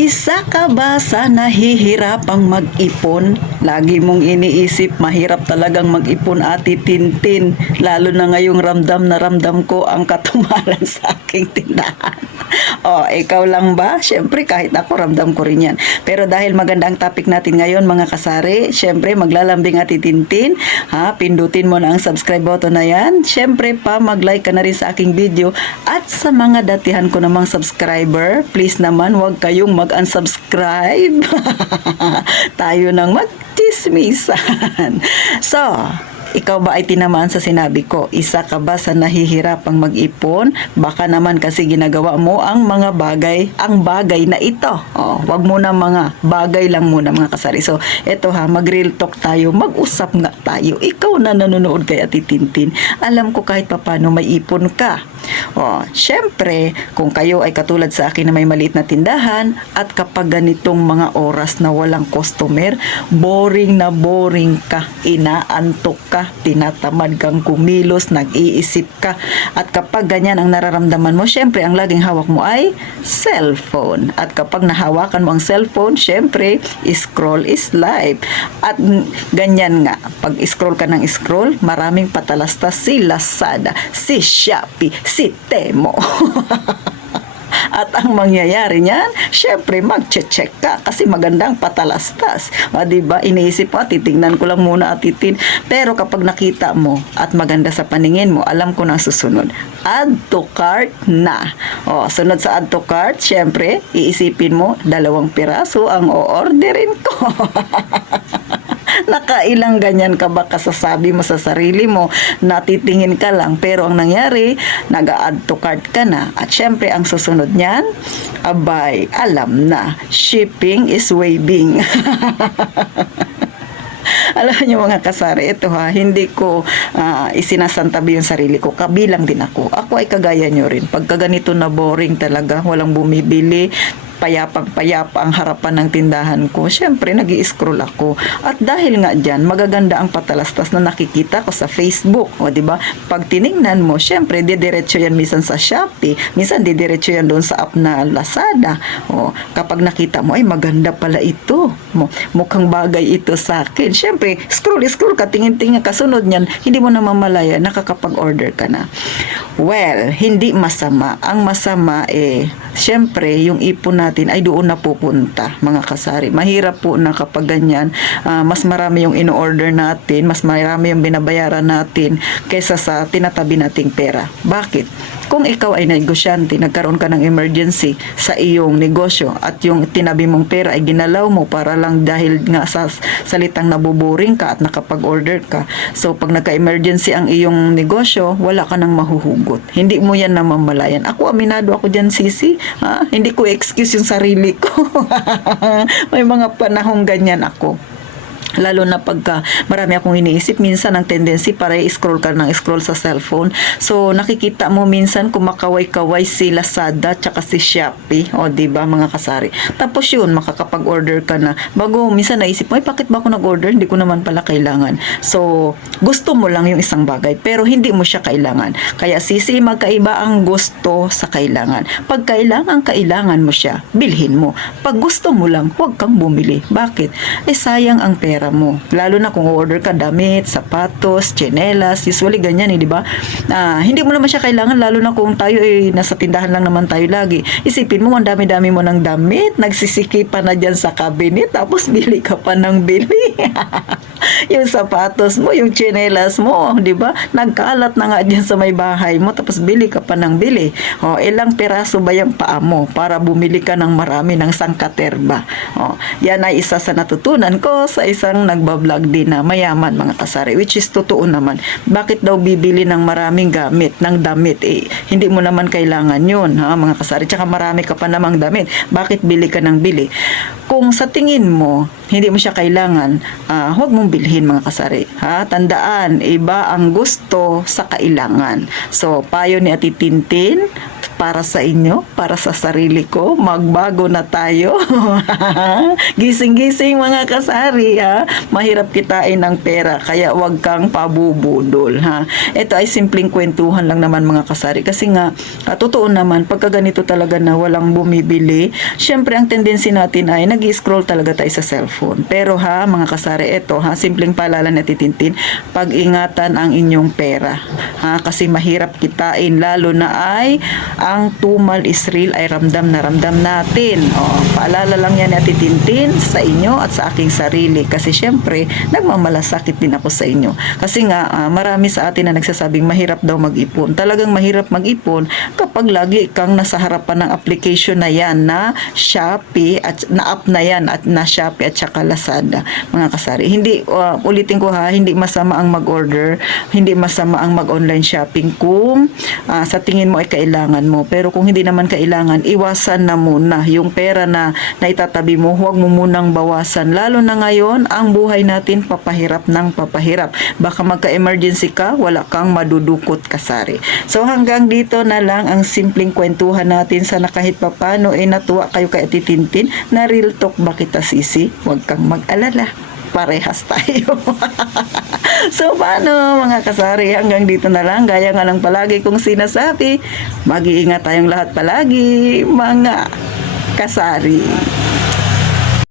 Isa ka ba sa nahihirapang mag-ipon? Lagi mong iniisip, mahirap talagang mag-ipon, Ate Tintin. Lalo na ngayong ramdam na ramdam ko ang katumaran sa aking tindahan. Ikaw lang ba? Siyempre, kahit ako, ramdam ko rin yan. Pero dahil maganda ang topic natin ngayon, mga kasari, siyempre, maglalambing Ate Tintin. Pindutin mo na ang subscribe button na yan. Siyempre pa, mag-like ka na rin sa aking video. At sa mga datihan ko namang subscriber, please naman, huwag kayong mag-unsubscribe. Tayo nang mag-chismisan. So, ikaw ba ay tinamaan sa sinabi ko? Isa ka ba sa nahihirapang mag-ipon? Baka naman kasi ginagawa mo ang bagay na ito. Wag muna mga bagay lang muna, mga kasari. So, eto mag-real talk tayo. Mag-usap nga tayo. Ikaw na nanonood kay Ate Tintin. Alam ko kahit papano may ipon ka. Syempre, kung kayo ay katulad sa akin na may maliit na tindahan at kapag ganitong mga oras na walang customer, boring na boring ka, inaantok ka, tinatamad kang kumilos, nag-iisip ka, at kapag ganyan ang nararamdaman mo, syempre ang laging hawak mo ay cellphone. At kapag nahawakan mo ang cellphone, syempre scroll is life. At ganyan nga, pag scroll ka ng scroll, maraming patalastas si Lazada, si Shopee, si Temo. At ang mangyayari niyan, syempre magche-check ka kasi magandang patalastas. Diba? Iniisip mo, titignan ko lang muna at titin. Pero kapag nakita mo at maganda sa paningin mo, alam ko na susunod. Add to cart na. Sunod sa add to cart, syempre, iisipin mo, 2 piraso ang o-orderin ko. Nakailang ganyan ka ba kasasabi mo sa sarili mo, natitingin ka lang, pero ang nangyari, nag-add to cart ka na. At syempre, ang susunod niyan, abay, alam na, shipping is waving. Alam niyo mga kasari, ito hindi ko isinasantabi yung sarili ko. Kabilang din ako. Ako ay kagaya nyo rin. Pagka ganito na boring talaga, walang bumibili, payapang-payapa ang harapan ng tindahan ko, syempre nag-i-scroll ako. At dahil nga dyan, magaganda ang patalastas na nakikita ko sa Facebook. Diba? Pag tiningnan mo, syempre didiretso yan minsan sa Shopee, minsan didiretso yan doon sa app na Lazada. Kapag nakita mo, ay maganda pala ito. Mukhang bagay ito sa akin. Syempre, scroll ka, tingin-tingin, kasunod niyan, hindi mo na mamalaya, nakakapag-order ka na. Well, hindi masama. Ang masama syempre, yung ipon natin ay doon na pupunta, mga kasari. Mahirap po na kapag ganyan, mas marami yung in-order natin, mas marami yung binabayaran natin kaysa sa tinatabi nating pera. Bakit? Kung ikaw ay negosyante, nagkaroon ka ng emergency sa iyong negosyo at yung tinabi mong pera ay ginalaw mo para lang dahil nga sa salitang nabuboring ka at nakapag-order ka. So, pag nagka-emergency ang iyong negosyo, wala ka nang mahuhugot. Hindi mo yan namamalayan. Ako, aminado ako dyan, Sisi. Hindi ko excuse yung sarili ko. May mga panahong ganyan ako. Lalo na pagka marami akong iniisip, minsan ang tendency para i-scroll ka ng scroll sa cellphone. So, nakikita mo minsan kumakaway-kaway si Lazada tsaka si Shopee. Diba mga kasari? Tapos yun, makakapag-order ka na. Bago, minsan naisip mo, bakit ba ako nag-order? Hindi ko naman pala kailangan. So, gusto mo lang yung isang bagay, pero hindi mo siya kailangan. Kaya Sisi, magkaiba ang gusto sa kailangan. Pag kailangan mo siya, bilhin mo. Pag gusto mo lang, huwag kang bumili. Bakit? Sayang ang pera mo. Lalo na kung order ka damit, sapatos, tsinelas, usually ganyan di ba? Hindi mo naman siya kailangan, lalo na kung tayo nasa tindahan lang naman tayo lagi. Isipin mo, ang dami-dami mo ng damit, nagsisiki pa na dyan sa cabinet, tapos bili ka pa ng bili. Yung sapatos mo, yung tsinelas mo, di ba? Nagkalat na nga dyan sa may bahay mo, tapos bili ka pa ng bili. Ilang peraso ba yung paa mo para bumili ka ng marami ng sangkaterba? Yan ay isa sa natutunan ko sa isang nagbablog din na mayaman, mga kasari, which is totoo naman. Bakit daw bibili ng maraming gamit, ng damit? Hindi mo naman kailangan yun, mga kasari. Tsaka marami ka pa namang damit. Bakit bili ka ng bili? Kung sa tingin mo, hindi mo siya kailangan, huwag mong bilhin, mga kasari. Tandaan, iba ang gusto sa kailangan. So, payo ni Ate Tintin, para sa inyo, para sa sarili ko. Magbago na tayo. Gising-gising mga kasari, ha. Mahirap kitain ng pera, kaya wag kang pabubudol, ha. Ito ay simpleng kwentuhan lang naman mga kasari, kasi nga totoo naman pagka ganito talaga na walang bumibili, syempre ang tendency natin ay nag-scroll talaga tayo sa cellphone. Pero ha mga kasari, ito ha, simpleng paalala na titintin, pag-ingatan ang inyong pera, ha, kasi mahirap kitain, lalo na ay ang tumal is real, ay ramdam na ramdam natin. Paalala lang yan na titintin sa inyo at sa aking sarili, kasi syempre nagmamalasakit din ako sa inyo, kasi nga marami sa atin na nagsasabing mahirap daw mag-ipon. Talagang mahirap mag-ipon kapag lagi kang nasa harapan ng application na yan, na Shopee at na app na yan, at na Shopee at saka Lazada mga kasari. Hindi, ulitin ko ha, hindi masama ang mag-order, hindi masama ang mag-online shopping kung sa tingin mo ay kailangan mo. Pero kung hindi naman kailangan, iwasan na muna yung pera na naitatabi mo, huwag mo munang bawasan, lalo na ngayon ang buhay natin papahirap ng papahirap. Baka magka-emergency ka, wala kang madudukot kasari. So hanggang dito na lang ang simpleng kwentuhan natin. Sana kahit papano natuwa kayo kay Ate Tintin na real talk ba kita sisi? Huwag kang mag-alala, parehas tayo. So paano mga kasari, hanggang dito na lang. Gaya nga lang palagi kong sinasabi, mag-iingat tayong lahat palagi mga kasari.